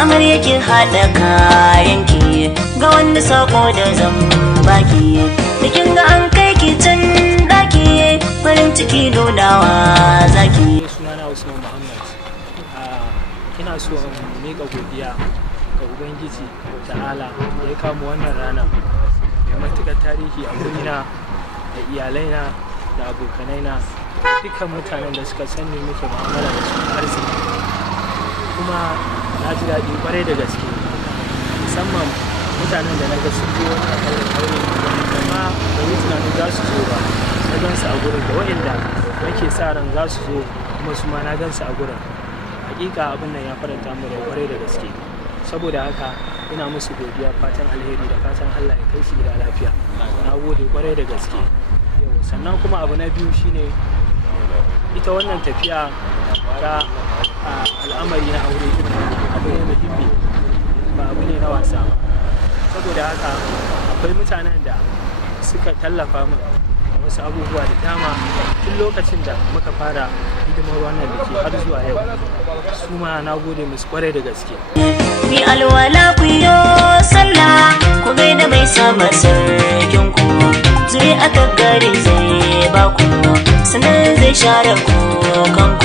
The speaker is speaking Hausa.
amarya ki haɗa kayanki ga wanda sako da zan baki, bikin ga an kai ki can daki farin ciki nunawa zaki. Sunana Usman Muhammad. Ina so in miƙa godiya ga Ubangiji ta'ala da ya kama wannan rana mai matuƙar tarihi a wurina da iyalaina da abokanaina, dukkan mutanen da suka sani muke mu'amala da su arziki, kuma na ji daɗi ƙwarai da gaske, musamman mutanen da na ga sun zo wani aure amma da yi tunanin za su zo ba, na gansu a gurin da waɗanda nake sa ran za su zo kuma su ma na gansu a gurin. Hakika abin nan ya faranta mu da ƙwarai da gaske, saboda haka ina musu godiya, fatan alheri da fatan Allah ya kai shi gida lafiya. Na gode ƙwarai da gaske. Sannan kuma abu na biyu shine ita wannan tafiya ta al'amari na aure abu ne muhimmi, ba abu ne na wasa ba. Saboda haka akwai mutanen da suka tallafa min wasu abubuwa da dama tun lokacin da muka fara hidimar wannan biki har zuwa yau, su ma na gode musu kwarai da gaske. Ni alwala ku yo sallah ku gaida mai sama sarkin ku, zuri aka gari zai ba ku, sannan zai share ku kanku.